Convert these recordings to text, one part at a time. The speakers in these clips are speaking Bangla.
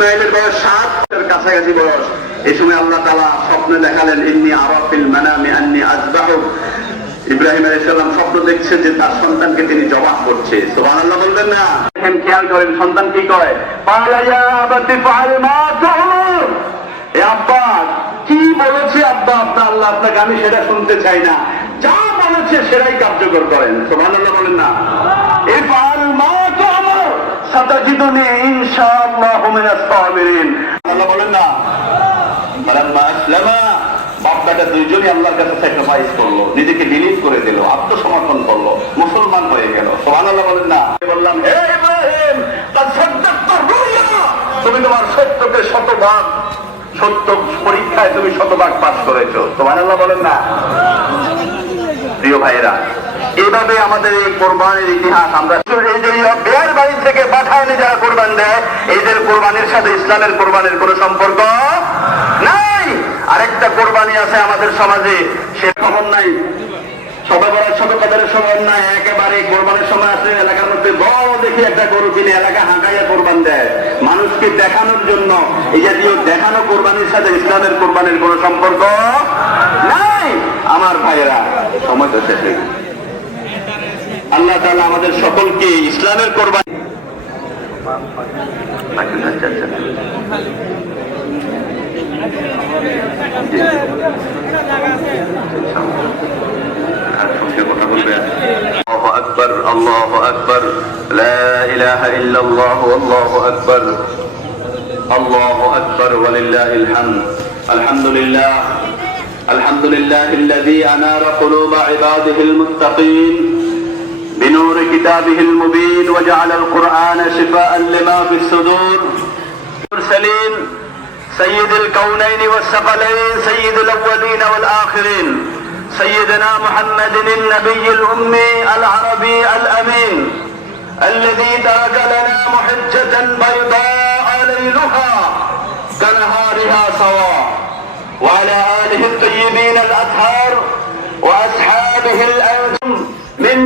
ইসমাইলের বয়স সাত কাছাকাছি বয়স। এই সময় আল্লাহ তালা স্বপ্নে দেখালেন ইন্নি আরাফিল মানামি আন্নি আজবাহু ইব্রাহিম আলাইসাল্লাম স্বপ্ন দেখছে যে তার সন্তানকে তিনি জবাব করছে। সুবহানাল্লাহ বলবেন না। দেখেন খেয়াল করেন সন্তান কি এ আব্বা কি বলেছে আব্বা আপনার? আল্লাহ আপনাকে আমি সেটা শুনতে চাই না। যা বলেছে সেটাই কার্যকর করেন। সুবহানাল্লাহ বলেন না। এ মা বলেন না। আসলামা দুইজনই আল্লাহর কাছে স্যাক্রিফাইস করল, নিজেকে করে দিল, আত্মসমর্পণ করল, মুসলমান হয়ে গেল। সুবহানাল্লাহ বলেন না। বললাম, হে ইব্রাহিম তুমি তোমার সত্যকে শতভাগ, সত্য পরীক্ষায় তুমি শতভাগ পাস করেছ। সুবহানাল্লাহ বলেন না। প্রিয় ভাইরা এইভাবে আমাদের এই কোরবানির ইতিহাস আমরা বিয়ের বাড়ি থেকে পাঠায় যারা কোরবান দেয়, এদের কোরবানির সাথে ইসলামের কোরবানির কোনো সম্পর্ক নাই। আরেকটা কোরবানি আছে আমাদের সমাজে, সে খবর নাই। কোরবানের সময় আছে, এলাকার মধ্যে বড় দেখি একটা গরু এলাকা হাঁকাইয়া কোরবান দেয়। মানুষকে দেখানোর জন্য এই দেখানো কোরবানির সাথে ইসলামের কোরবানির কোনো সম্পর্ক নাই। আমার ভাইয়েরা, সময় তো শেষ হয়ে গেছে। আল্লাহ তাআলা আমাদের সকলকে ইসলামের কোরবানি আচ্ছা আচ্ছা আচ্ছা الله أكبر الله أكبر لا إله إلا الله والله أكبر الله أكبر ولله الحمد الحمد لله الحمد لله الذي أنار قلوب عباده المتقين بنور كتابه المبين وجعل القرآن شفاء لما في الصدور. المرسلين سيد الكونين والثقلين سيد الأولين والآخرين. سيدنا محمد النبي الأمي العربي الأمين. الذي ترك لنا محجة بيضاء ليلها كنهارها سواء وعلى آله الطيبين الأطهار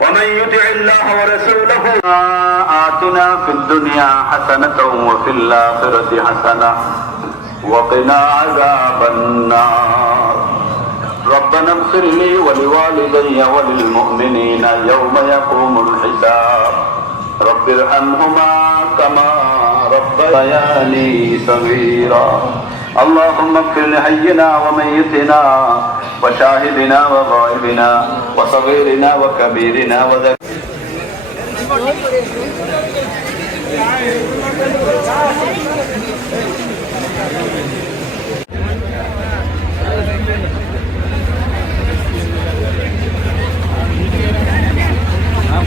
ومن يطع الله ورسوله آتنا في الدنيا حسنة وفي الآخرة حسنة وقنا عذاب النار. ربنا اغفر لي ولوالدي وللمؤمنين يوم يقوم الحساب. رب ارحمهما كما ربياني صغيرا. اللهم اغفر لحينا وميتنا وشاهدنا وغائبنا وصغيرنا وكبيرنا وذكرنا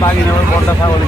বাগিনা বড়টা ছাগল চলেছি